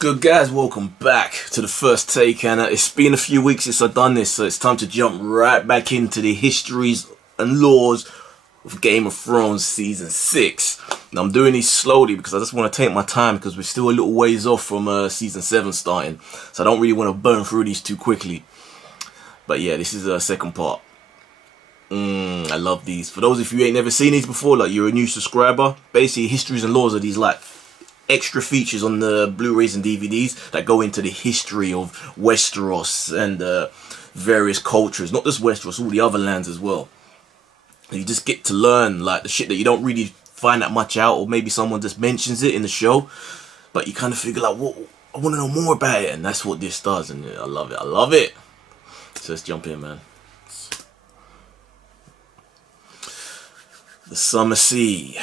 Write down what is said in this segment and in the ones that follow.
Good guys, welcome back to the first take, and it's been a few weeks since I've done this, so it's time to jump right back into the histories and laws of Game of Thrones Season 6. Now I'm doing these slowly because I just want to take my time because we're still a little ways off from Season 7 starting, so I don't really want to burn through these too quickly. But yeah, this is a second part. I love these. For those of you who ain't never seen these before, like you're a new subscriber, basically histories and laws are these like extra features on the Blu-rays and DVDs that go into the history of Westeros and various cultures, not just Westeros, all the other lands as well. And you just get to learn like the shit that you don't really find that much out, or maybe someone just mentions it in the show, but you kind of figure like, what, I want to know more about it, and that's what this does, and I love it. I love it. So let's jump in, man. The Summer Sea.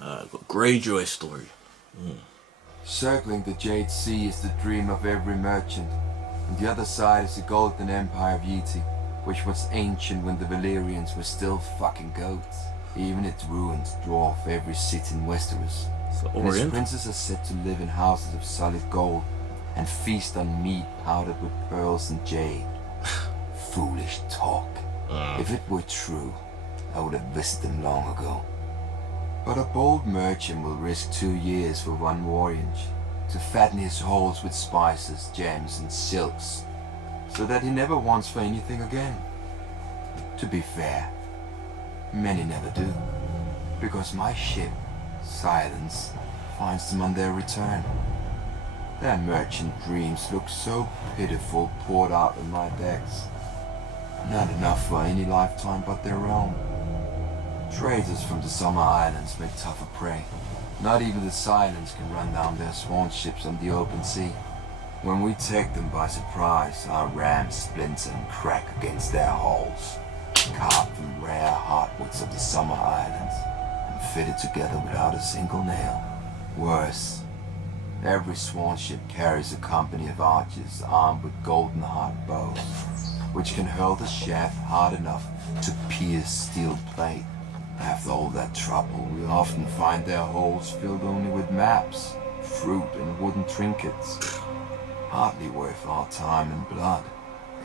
Got Greyjoy's story. Circling the Jade Sea is the dream of every merchant, and the other side is the golden empire of Yeti, which was ancient when the Valyrians were still fucking goats. Even its ruins dwarf every city in Westeros. And its princes are said to live in houses of solid gold and feast on meat powdered with pearls and jade. Foolish talk. If it were true, I would have visited them long ago. But a bold merchant will risk 2 years for one voyage, to fatten his holds with spices, gems and silks, so that he never wants for anything again. To be fair, many never do, because my ship, Silence, finds them on their return. Their merchant dreams look so pitiful poured out on my decks. Not enough for any lifetime but their own. Traders from the Summer Islands make tougher prey. Not even the Silence can run down their sworn ships on the open sea. When we take them by surprise, our rams splinter and crack against their hulls, carved from rare hardwoods of the Summer Islands, and fitted together without a single nail. Worse, every sworn ship carries a company of archers armed with golden hard bows, which can hurl the shaft hard enough to pierce steel plate. After all that trouble, we often find their holes filled only with maps, fruit and wooden trinkets. Hardly worth our time and blood,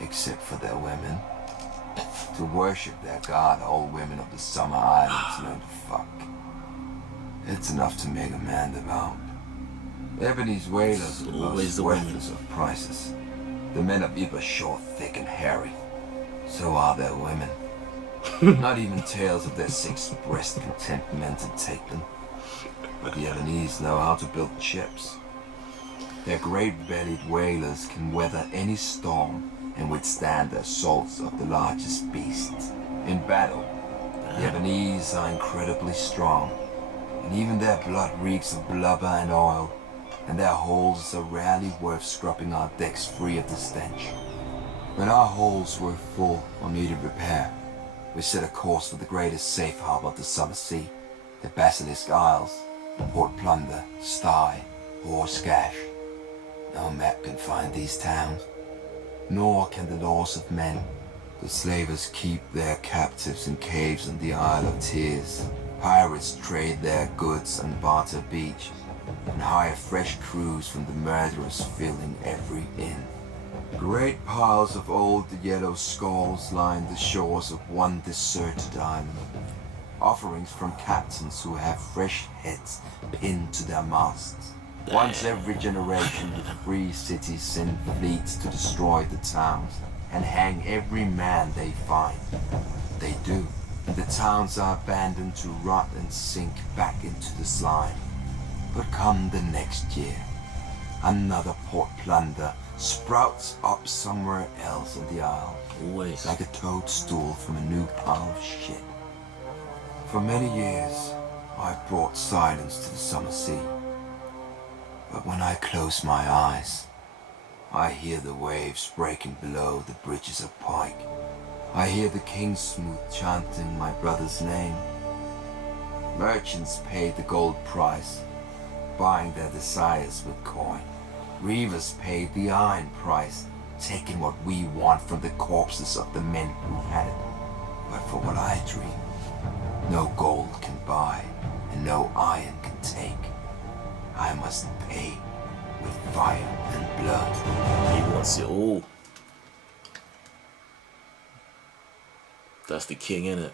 except for their women. To worship their god, all women of the Summer Islands learn to fuck. It's enough to make a man devout. Ebony's whalers are the most worthless of prices. The men are either short, thick and hairy. So are their women. Not even tales of their six-breast content men to take them. But the Ebonese know how to build ships. Their great-bellied whalers can weather any storm and withstand the assaults of the largest beasts. In battle, the Ebonese are incredibly strong, and even their blood reeks of blubber and oil, and their holds are rarely worth scrubbing our decks free of the stench. When our holds were full or needed repair, we set a course for the greatest safe harbor of the Summer Sea, the Basilisk Isles, Port Plunder, Stye, or Skash. No map can find these towns, nor can the laws of men. The slavers keep their captives in caves on the Isle of Tears. Pirates trade their goods on Barter Beach, and hire fresh crews from the murderers filling every inn. Great piles of old yellow skulls line the shores of one deserted island. Offerings from captains who have fresh heads pinned to their masts. Once every generation, the free cities send fleets to destroy the towns and hang every man they find. They do, and the towns are abandoned to rot and sink back into the slime. But come the next year, another Port Plunder sprouts up somewhere else in the isle, Always. like a toadstool from a new pile of shit. For many years, I've brought silence to the Summer Sea. But when I close my eyes, I hear the waves breaking below the bridges of Pike. I hear the Kingsmouth chanting my brother's name. Merchants paid the gold price, buying their desires with coin. Reavers paid the iron price, taking what we want from the corpses of the men who had it. But for what I dream, no gold can buy, and no iron can take. I must pay with fire and blood. He wants it all. That's the king, innit?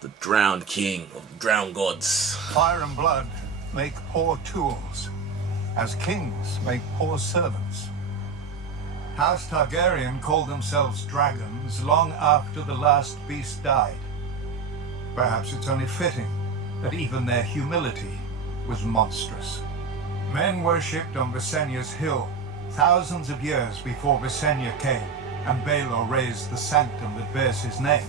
The drowned king of drowned gods. Fire and blood make poor tools, as kings make poor servants. House Targaryen called themselves dragons long after the last beast died. Perhaps it's only fitting that even their humility was monstrous. Men worshipped on Visenya's hill thousands of years before Visenya came and Baelor raised the sanctum that bears his name.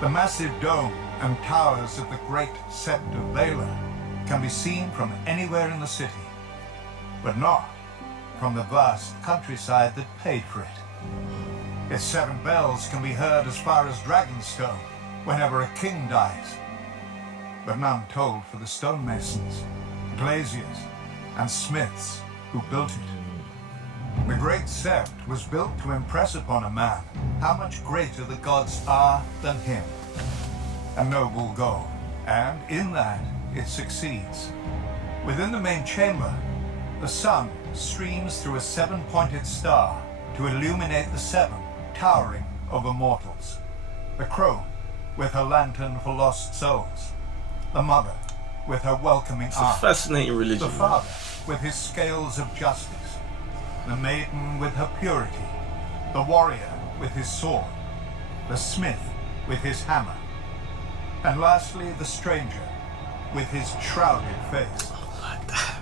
The massive dome and towers of the great Sept of Baelor can be seen from anywhere in the city, but not from the vast countryside that paid for it. Its 7 bells can be heard as far as Dragonstone whenever a king dies, but none tolled for the stonemasons, glaziers, and smiths who built it. The great Sept was built to impress upon a man how much greater the gods are than him. A noble goal, and in that it succeeds. Within the main chamber, the sun streams through a 7-pointed star to illuminate the 7 towering over mortals. The crone with her lantern for lost souls. The mother with her welcoming It's a arms. fascinating religion. The father with his scales of justice. The maiden with her purity. The warrior with his sword. The smith with his hammer. And lastly, the stranger with his shrouded face. Like that.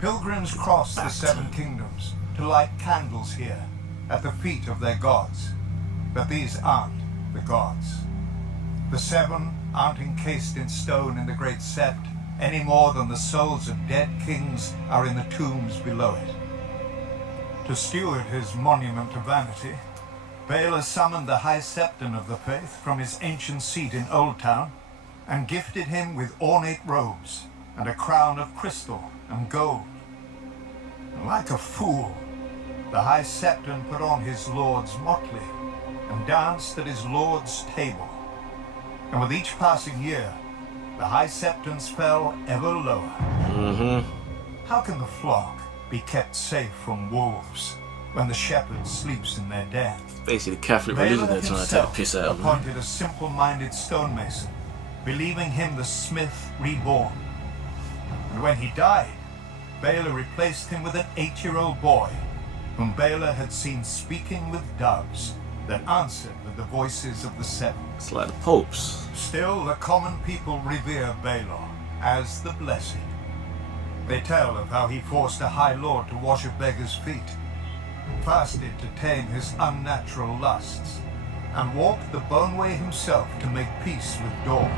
Pilgrims cross the 7 kingdoms to light candles here at the feet of their gods. But these aren't the gods. The 7 aren't encased in stone in the great Sept any more than the souls of dead kings are in the tombs below it. To steward his monument to vanity, Baelor summoned the High Septon of the Faith from his ancient seat in Oldtown and gifted him with ornate robes and a crown of crystal and gold. Like a fool, the High Septon put on his lord's motley and danced at his lord's table. And with each passing year, the High Septons fell ever lower. How can the flock be kept safe from wolves when the shepherd sleeps in their den? Basically, the Catholic religion they're trying to take a piss out of. Appointed a simple-minded stonemason, believing him the smith reborn. And when he died, Baelor replaced him with an 8-year-old boy, whom Baelor had seen speaking with doves that answered with the voices of the 7. It's like the popes. Still, the common people revere Baelor as the Blessed. They tell of how he forced a High Lord to wash a beggar's feet, fasted to tame his unnatural lusts, and walked the bone way himself to make peace with dawn.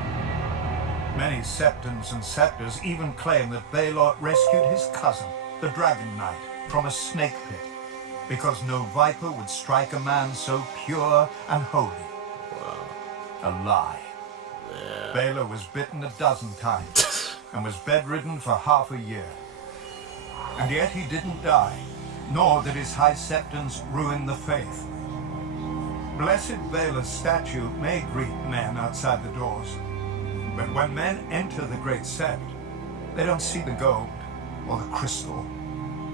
Many Septons and Scepters even claim that Baelor rescued his cousin, the Dragon Knight, from a snake pit, because no viper would strike a man so pure and holy. A lie. Yeah. Baelor was bitten a dozen times and was bedridden for half a year. And yet he didn't die, nor did his High Septons ruin the faith. Blessed Baelor's statue may greet men outside the doors, but when men enter the great Sept, they don't see the gold, or the crystal,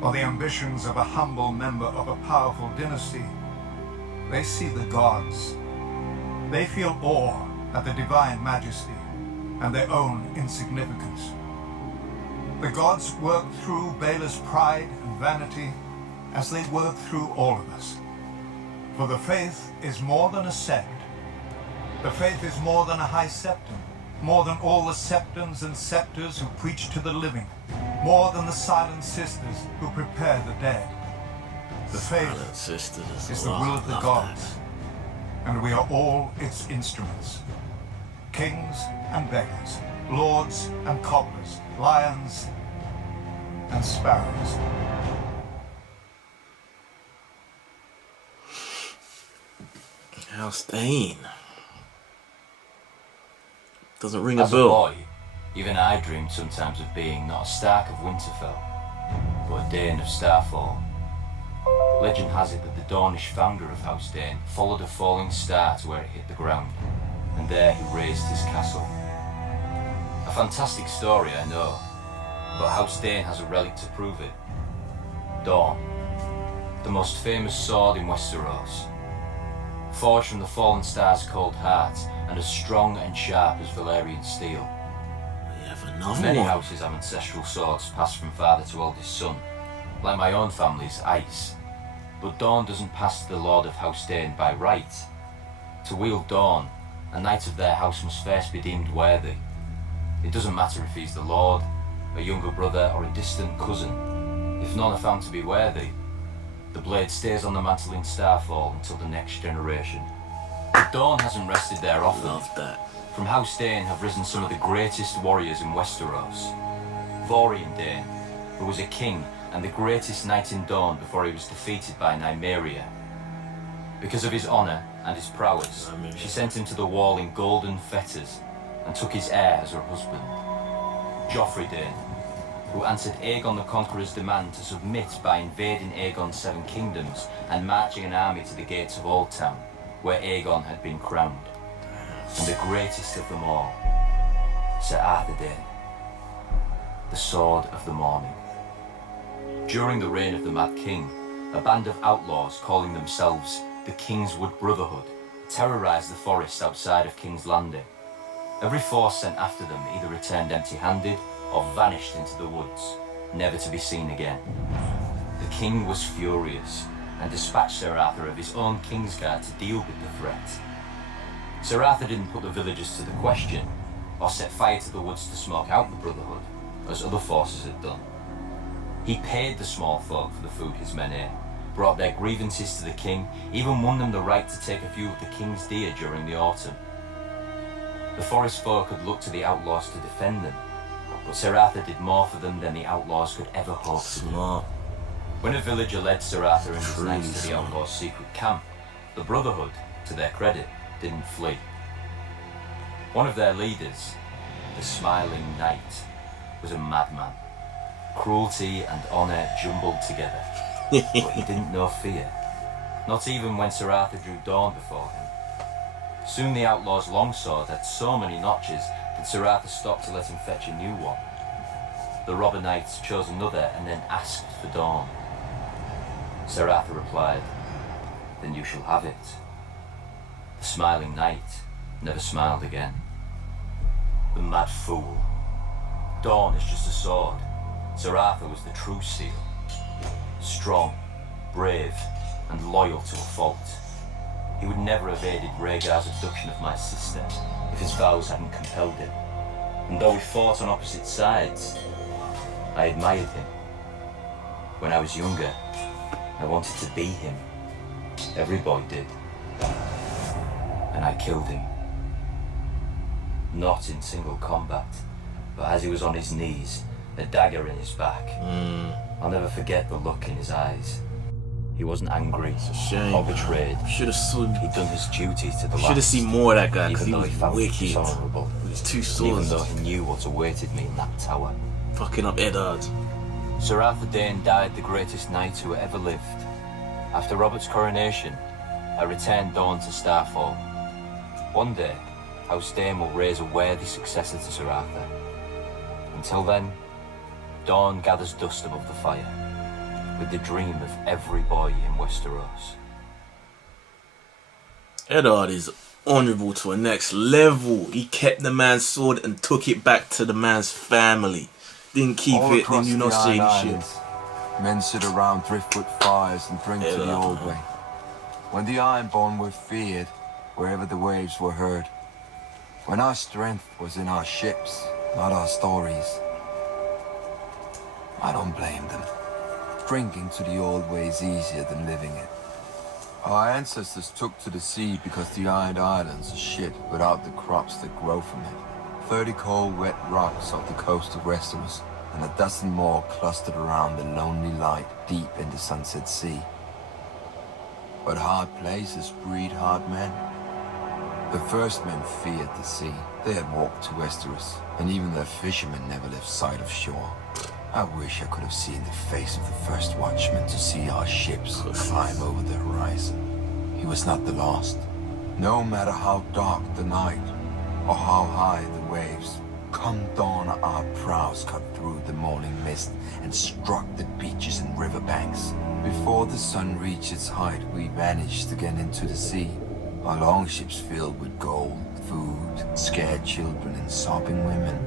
or the ambitions of a humble member of a powerful dynasty. They see the gods. They feel awe at the divine majesty and their own insignificance. The gods work through Baelor's pride and vanity as they work through all of us. For the faith is more than a Sept. The faith is more than a High Septon, more than all the Septons and Scepters who preach to the living, more than the silent sisters who prepare the dead. The faith is the will of the gods, and we are all its instruments. Kings and beggars, lords and cobblers, lions and sparrows. House Dayne. Doesn't ring a As a bell. boy, even I dreamed sometimes of being not a Stark of Winterfell, but a Dane of Starfall. Legend has it that the Dornish founder of House Dayne followed a falling star to where it hit the ground, and there he raised his castle. A fantastic story, I know, but House Dayne has a relic to prove it. Dawn, the most famous sword in Westeros. Forged from the fallen star's cold heart and as strong and sharp as Valyrian steel. We have another Many one. houses have ancestral swords passed from father to oldest son, like my own family's Ice. But Dawn doesn't pass to the Lord of House Dayne by right. To wield Dawn, a knight of their house must first be deemed worthy. It doesn't matter if he's the Lord, a younger brother or a distant cousin. If none are found to be worthy, the blade stays on the mantle in Starfall until the next generation. But Dawn hasn't rested there often. Love that. From House Dayne have risen some of the greatest warriors in Westeros. Varian Dayne, who was a king and the greatest knight in Dawn before he was defeated by Nymeria. Because of his honour and his prowess, she sent him to the wall in golden fetters and took his heir as her husband. Joffrey Dayne, who answered Aegon the Conqueror's demand to submit by invading Aegon's 7 kingdoms and marching an army to the gates of Oldtown, where Aegon had been crowned. And the greatest of them all, Sir Arthur Dayne, the Sword of the Morning. During the reign of the Mad King, a band of outlaws calling themselves the Kingswood Brotherhood terrorised the forest outside of King's Landing. Every force sent after them either returned empty-handed or vanished into the woods, never to be seen again. The king was furious and dispatched Sir Arthur of his own Kingsguard to deal with the threat. Sir Arthur didn't put the villagers to the question or set fire to the woods to smoke out the Brotherhood, as other forces had done. He paid the small folk for the food his men ate, brought their grievances to the king, even won them the right to take a few of the king's deer during the autumn. The forest folk had looked to the outlaws to defend them, but Sir Arthur did more for them than the outlaws could ever hope to do. Smart. When a villager led Sir Arthur and his knights to the outlaws' secret camp, the Brotherhood, to their credit, didn't flee. One of their leaders, the Smiling Knight, was a madman. Cruelty and honour jumbled together, but he didn't know fear, not even when Sir Arthur drew Dawn before him. Soon the outlaw's longsword had so many notches that Sir Arthur stopped to let him fetch a new one. The robber knights chose another and then asked for Dawn. Sir Arthur replied, "Then you shall have it." The Smiling Knight never smiled again. The mad fool. Dawn is just a sword. Sir Arthur was the true steel. Strong, brave, and loyal to a fault. He would never have aided Rhaegar's abduction of my sister if his vows hadn't compelled him. And though we fought on opposite sides, I admired him. When I was younger, I wanted to be him. Every boy did. And I killed him. Not in single combat, but as he was on his knees, a dagger in his back. I'll never forget the look in his eyes. He wasn't angry It's a shame. or betrayed. Should have seen. He'd done his duty to the last. Should have seen more of that guy because Even he though was he felt wicked. dishonourable. With his 2 Even swords, though he knew what awaited me in that tower. fucking up Eddard. Sir Arthur Dayne died the greatest knight who ever lived. After Robert's coronation, I returned Dawn to Starfall. One day, House Dayne will raise a worthy successor to Sir Arthur. Until then, Dawn gathers dust above the fire, with the dream of every boy in Westeros. Eddard is honourable to a next level. He kept the man's sword and took it back to the man's family. Didn't keep All it, then across you know the Iron shady shit. Islands, men sit around driftwood fires and drink to the old way. When the Ironborn were feared, wherever the waves were heard. When our strength was in our ships, not our stories. I don't blame them. Drinking to the old way is easier than living it. Our ancestors took to the sea because the Iron Islands are shit without the crops that grow from it. 30 cold, wet rocks off the coast of Westeros, and a dozen more clustered around the lonely light deep in the Sunset Sea. But hard places breed hard men. The first men feared the sea. They had walked to Westeros, and even their fishermen never left sight of shore. I wish I could have seen the face of the first watchman to see our ships climb over the horizon. He was not the last. No matter how dark the night, or how high the waves, Come dawn, our prows cut through the morning mist and struck the beaches and riverbanks. Before the sun reached its height, we vanished again into the sea. Our longships filled with gold, food, scared children, and sobbing women.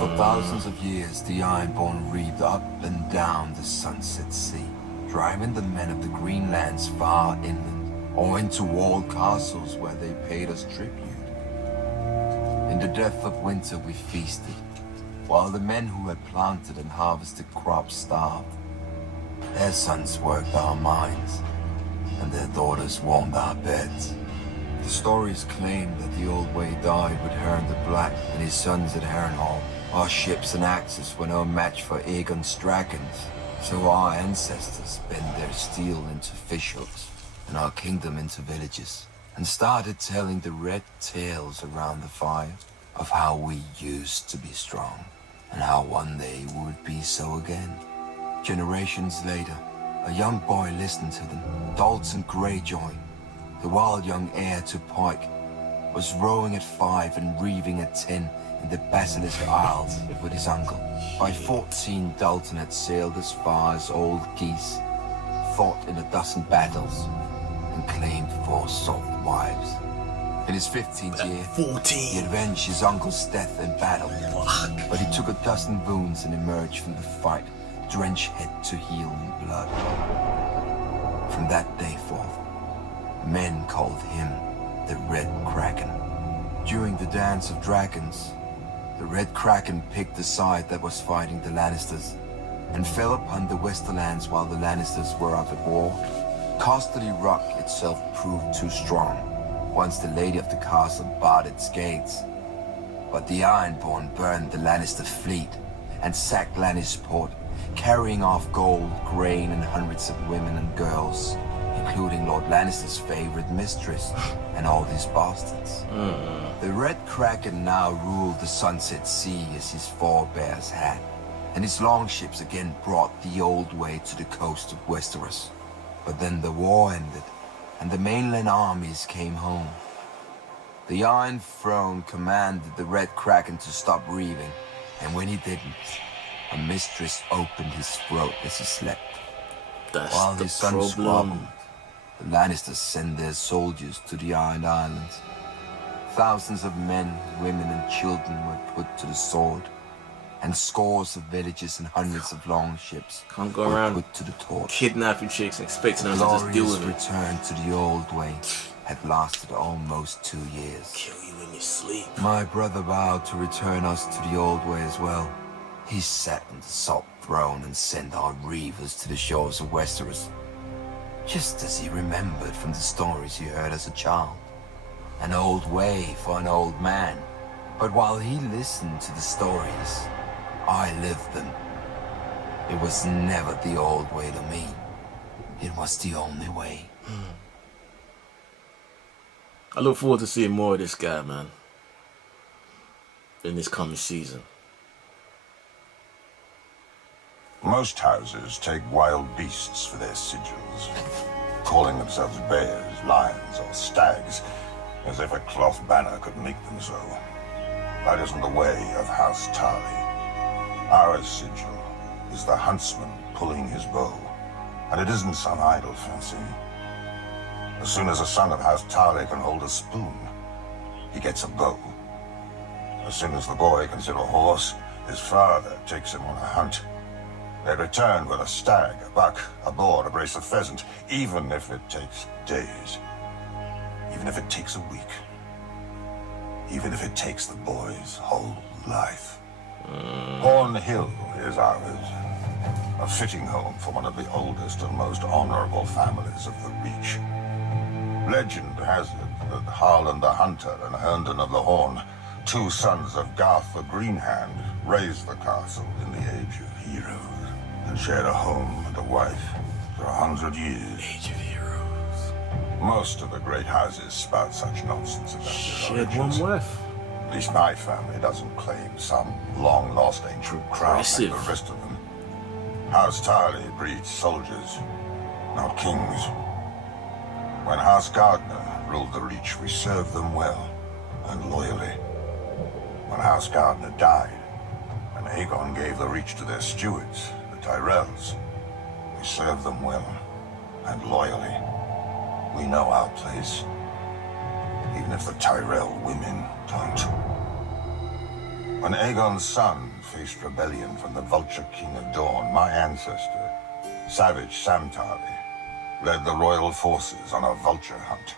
For thousands of years, the Ironborn reaved up and down the sunset sea, driving the men of the Greenlands far inland, or into walled castles where they paid us tribute. In the depth of winter we feasted, while the men who had planted and harvested crops starved. Their sons worked our mines, and their daughters warmed our beds. The stories claim that the Old Way died with Hearn the Black and his sons at Harrenhal. Our ships and axes were no match for Aegon's dragons, so our ancestors bent their steel into fishhooks and our kingdom into villages, and started telling the red tales around the fire of how we used to be strong, and how one day we would be so again. Generations later, a young boy listened to them. Dalton Greyjoy, the wild young heir to Pike, was rowing at 5 and reaving at 10 in the Basilisk Isles with his uncle. By 14, Dalton had sailed as far as Old Geese, fought in 12 battles, and claimed 4 salt wives. In his 15th year, 14. he avenged his uncle's death in battle. But he took 12 wounds and emerged from the fight, drenched head to heel in blood. From that day forth, men called him the Red Kraken. During the Dance of Dragons, the Red Kraken picked the side that was fighting the Lannisters, and fell upon the Westerlands while the Lannisters were up at war. Casterly Rock itself proved too strong, once the Lady of the Castle barred its gates. But the Ironborn burned the Lannister fleet, and sacked Lannisport, carrying off gold, grain, and hundreds of women and girls, including Lord Lannister's favorite mistress, and all his bastards. The Red Kraken now ruled the Sunset Sea as his forebears had, and his longships again brought the Old Way to the coast of Westeros. But then the war ended, and the mainland armies came home. The Iron Throne commanded the Red Kraken to stop reaving, and when he didn't, a mistress opened his throat as he slept. That's While the his sons squabbled, problem. the Lannisters sent their soldiers to the Iron Islands. Thousands of men, women, and children were put to the sword, and scores of villages and hundreds of longships Can't go were around put to the torch. kidnapping chicks and expecting them to just deal Glorious with it. return to the Old Way had lasted almost 2 years. Kill you in your sleep. My brother vowed to return us to the Old Way as well. He sat on the Salt Throne and sent our reavers to the shores of Westeros, just as he remembered from the stories he heard as a child. An old way for an old man. But while he listened to the stories, I lived them. It was never the old way to me. It was the only way. I look forward to seeing more of this guy, man, in this coming season. Most houses take wild beasts for their sigils, calling themselves bears, lions, or stags, as if a cloth banner could make them so. That isn't the way of House Tarly. Our sigil is the huntsman pulling his bow, and it isn't some idle fancy. As soon as a son of House Tarly can hold a spoon, he gets a bow. As soon as the boy can sit a horse, his father takes him on a hunt. They return with a stag, a buck, a boar, a brace of pheasant, even if it takes days. Even if it takes a week. Even if it takes the boy's whole life. Horn Hill is ours. A fitting home for one of the oldest and most honorable families of the Reach. Legend has it that Harlan the Hunter and Herndon of the Horn, 2 sons of Garth the Greenhand, raised the castle in the Age of Heroes, and shared a home and a wife for 100 years. Age of Heroes. Most of the great houses spout such nonsense about their Shared one origins. wife. At least my family doesn't claim some long-lost ancient crown like Impressive. the rest of them. House Tarly breeds soldiers, not kings. When House Gardner ruled the Reach, we served them well and loyally. when House Gardner died, and Aegon gave the Reach to their stewards, the Tyrells, we served them well and loyally. We know our place, even if the Tyrell women don't. When Aegon's son faced rebellion from the Vulture King of Dawn, my ancestor, savage Sam Tarly, led the royal forces on a vulture hunt.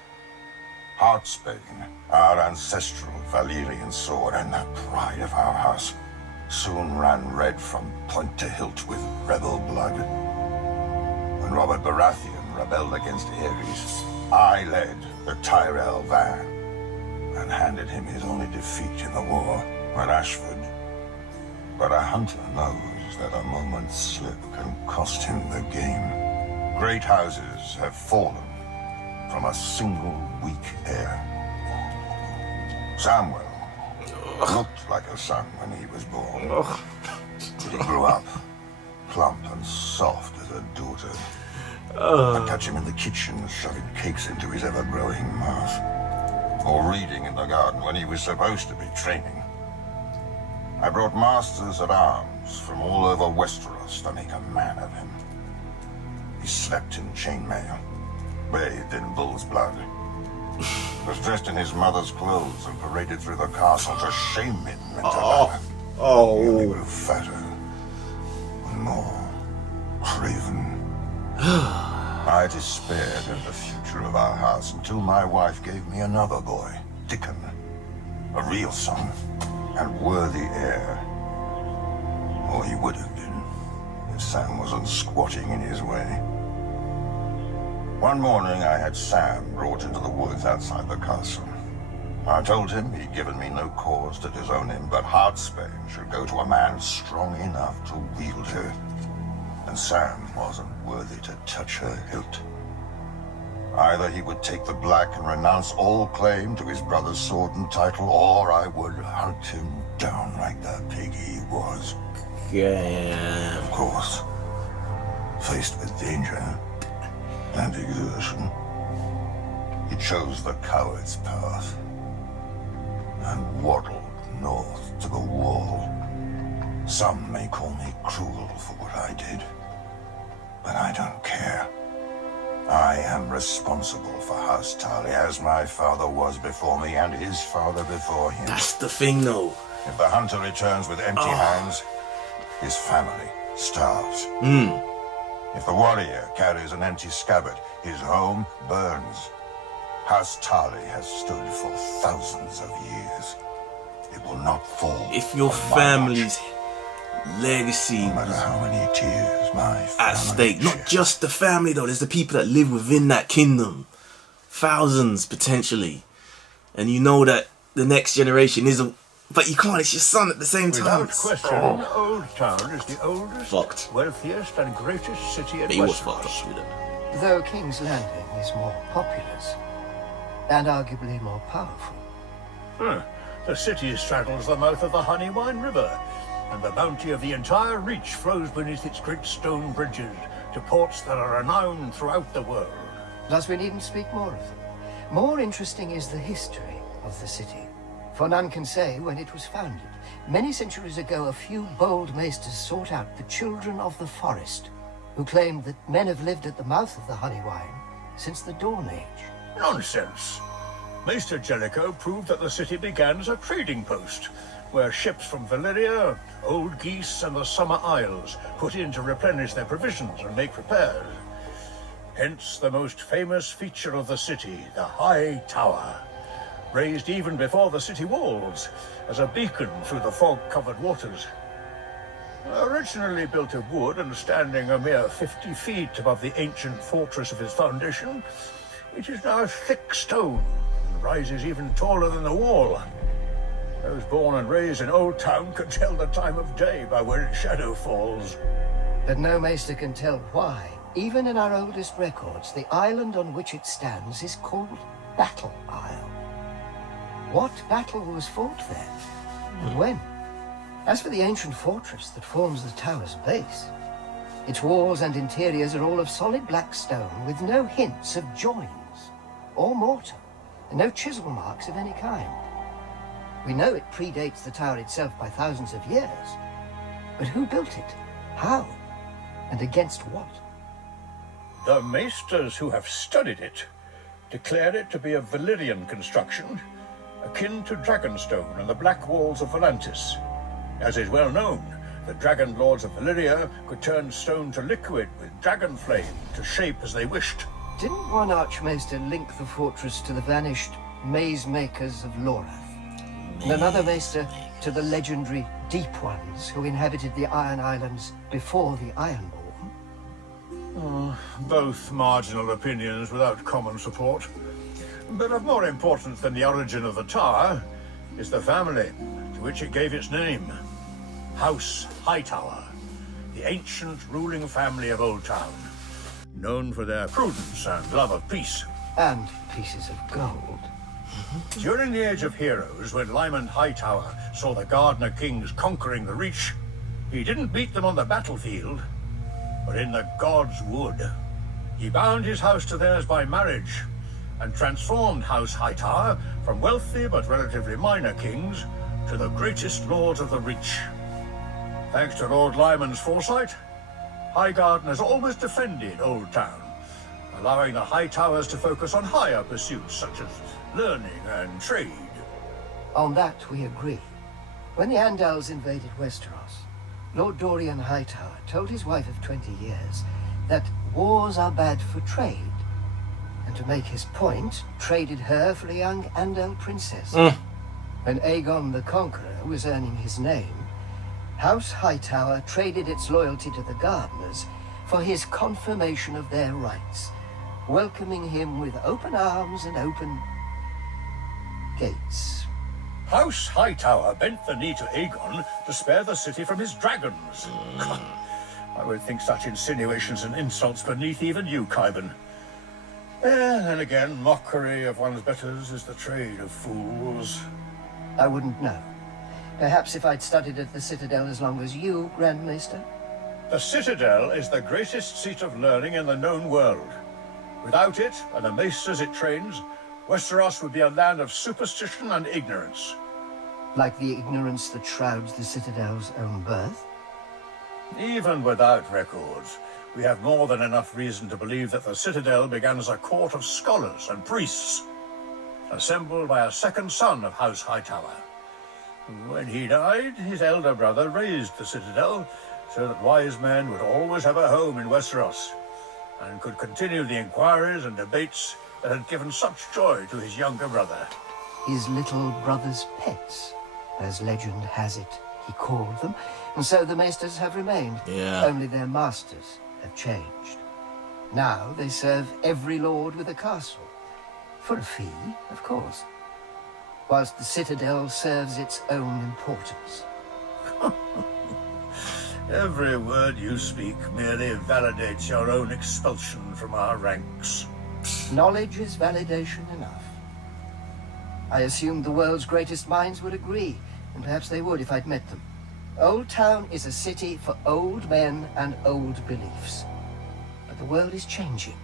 Heartsbane, our ancestral Valyrian sword and the pride of our house, soon ran red from point to hilt with rebel blood. When Robert Baratheon rebelled against Aerys, I led the Tyrell van and handed him his only defeat in the war at Ashford. But a hunter knows that a moment's slip can cost him the game. Great houses have fallen from a single weak heir. Samuel looked like a son when he was born. He grew up plump and soft as a daughter. I'd catch him in the kitchen shoving cakes into his ever-growing mouth, or reading in the garden when he was supposed to be training. I brought masters at arms from all over Westeros to make a man of him. He slept in chainmail, bathed in bull's blood, was dressed in his mother's clothes and paraded through the castle to shame him into valor. He only grew fatter and more craven. I despaired of the future of our house until my wife gave me another boy, Dickon, a real son and worthy heir. Or he would have been if Sam wasn't squatting in his way. One morning I had Sam brought into the woods outside the castle. I told him he'd given me no cause to disown him, but Heartsbane should go to a man strong enough to wield her. And Sam wasn't worthy to touch her hilt. Either he would take the black and renounce all claim to his brother's sword and title, or I would hunt him down like the pig he was. Yeah. Of course, faced with danger and exertion, he chose the coward's path and waddled north to the wall. Some may call me cruel for what I did, but I don't care. I am responsible for House Tarly, as my father was before me and his father before him. That's the thing, though. If the hunter returns with empty hands, his family starves. If the warrior carries an empty scabbard, his home burns. House Tarly has stood for thousands of years. It will not fall. If your on my family's watch. legacy No matter was how many tears my family at stake, not shed. just the family though, there's the people that live within that kingdom. Thousands, potentially. And you know that the next generation isn't, but you can't, it's your son at the same time. Without question, Oldtown is the oldest, Fucked. wealthiest, and greatest city in He was fucked Westeros. up with it. Though King's Landing is more populous and arguably more powerful. The city straddles the mouth of the Honeywine River, and the bounty of the entire Reach flows beneath its great stone bridges to ports that are renowned throughout the world. Thus we needn't speak more of them. More interesting is the history of the city, for none can say when it was founded. Many centuries ago, a few bold maesters sought out the children of the forest, who claimed that men have lived at the mouth of the Honeywine since the Dawn Age. Nonsense. Maester Jellicoe proved that the city began as a trading post, where ships from Valyria, Old Geese, and the Summer Isles put in to replenish their provisions and make repairs. Hence the most famous feature of the city, the High Tower, raised even before the city walls, as a beacon through the fog-covered waters. Originally built of wood and standing a mere 50 feet above the ancient fortress of its foundation, it is now thick stone and rises even taller than the wall. Those born and raised in Oldtown can tell the time of day by where its shadow falls. But no maester can tell why. Even in our oldest records, the island on which it stands is called Battle Isle. What battle was fought there, and when? As for the ancient fortress that forms the tower's base, its walls and interiors are all of solid black stone with no hints of joins or mortar, and no chisel marks of any kind. We know it predates the tower itself by thousands of years. But who built it? How? And against what? The maesters who have studied it declare it to be a Valyrian construction, akin to Dragonstone and the Black Walls of Volantis. As is well known, the Dragon Lords of Valyria could turn stone to liquid with dragon flame to shape as they wished. Didn't one Archmaester link the fortress to the vanished maze makers of Lorath? And another Maester to the legendary Deep Ones who inhabited the Iron Islands before the Ironborn? Both marginal opinions without common support. But of more importance than the origin of the tower is the family to which it gave its name. House Hightower, the ancient ruling family of Oldtown, known for their prudence and love of peace. And pieces of gold. During the Age of Heroes, when Lyman Hightower saw the Gardener Kings conquering the Reach, he didn't beat them on the battlefield, but in the God's Wood. He bound his house to theirs by marriage, and transformed House Hightower from wealthy but relatively minor kings to the greatest lords of the Reach. Thanks to Lord Lyman's foresight, Highgarden has always defended Oldtown, allowing the Hightowers to focus on higher pursuits such as learning and trade. On that we agree. When the Andals invaded Westeros, Lord Dorian Hightower told his wife of 20 years that wars are bad for trade, and to make his point, traded her for a young Andal princess. When Aegon the Conqueror was earning his name, House Hightower traded its loyalty to the Gardeners for his confirmation of their rights, welcoming him with open arms and open gates. House Hightower bent the knee to Aegon to spare the city from his dragons. I would think such insinuations and insults beneath even you, Qyburn. And again, mockery of one's betters is the trade of fools. I wouldn't know. Perhaps if I'd studied at the Citadel as long as you, Grand Maester? The Citadel is the greatest seat of learning in the known world. Without it, and the maesters it trains, Westeros would be a land of superstition and ignorance. Like the ignorance that shrouds the Citadel's own birth? Even without records, we have more than enough reason to believe that the Citadel began as a court of scholars and priests, assembled by a second son of House Hightower. When he died, his elder brother raised the Citadel so that wise men would always have a home in Westeros, and could continue the inquiries and debates that had given such joy to his younger brother. His little brother's pets, as legend has it, he called them, and so the Maesters have remained. Yeah. Only their masters have changed. Now they serve every lord with a castle, for a fee, of course, whilst the Citadel serves its own importance. Every word you speak merely validates your own expulsion from our ranks. Knowledge is validation enough. I assumed the world's greatest minds would agree, and perhaps they would if I'd met them. Oldtown is a city for old men and old beliefs. But the world is changing.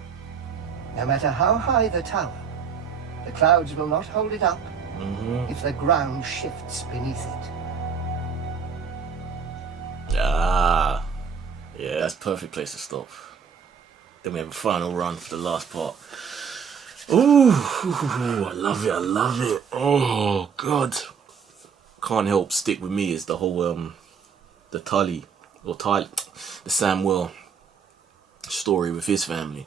No matter how high the tower, the clouds will not hold it up if the ground shifts beneath it. Ah, yeah, that's a perfect place to stop. Then we have a final run for the last part. Ooh, I love it, I love it. Oh, God. Can't help stick with me is the whole, the Samwell story with his family.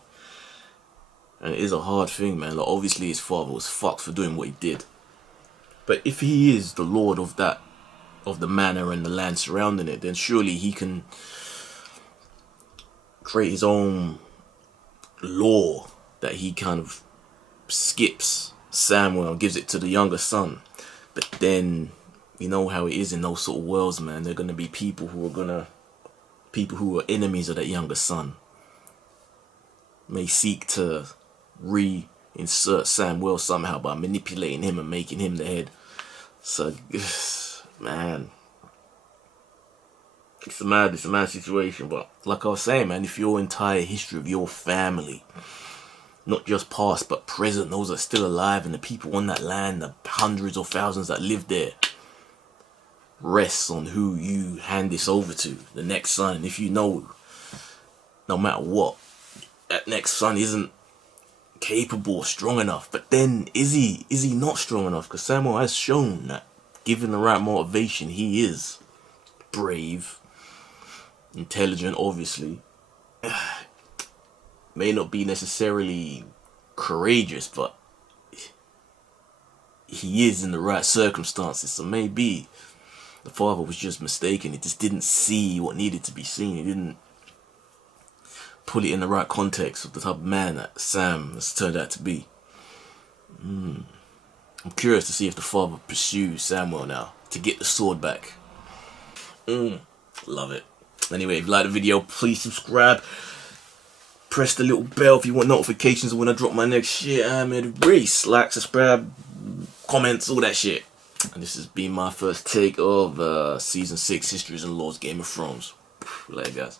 And it is a hard thing, man. Like, obviously his father was fucked for doing what he did. But if he is the lord of that, of the manor and the land surrounding it, then surely he can create his own law that he kind of skips Samwell and gives it to the younger son. But then, you know how it is in those sort of worlds, man. There are going to be people who are enemies of that younger son. May seek to reinsert Samwell somehow by manipulating him and making him the head. So, man, it's a mad situation. But like I was saying, man, if your entire history of your family not just past but present, those that are still alive, and the people on that land, the hundreds or thousands that live there, rests on who you hand this over to, the next son. And if you know, no matter what, that next son isn't capable or strong enough, but then is he not strong enough? Because Samuel has shown that given the right motivation, he is brave, intelligent, obviously. May not be necessarily courageous, but he is in the right circumstances. So maybe the father was just mistaken. He just didn't see what needed to be seen. He didn't put it in the right context of the type of man that Sam has turned out to be. I'm curious to see if the father pursues Samuel now to get the sword back. Love it. Anyway, if you like the video, please subscribe. Press the little bell if you want notifications when I drop my next shit. I'm at a race. Like, subscribe, comments, all that shit. And this has been my first take of Season 6 Histories and Laws Game of Thrones. Later, guys.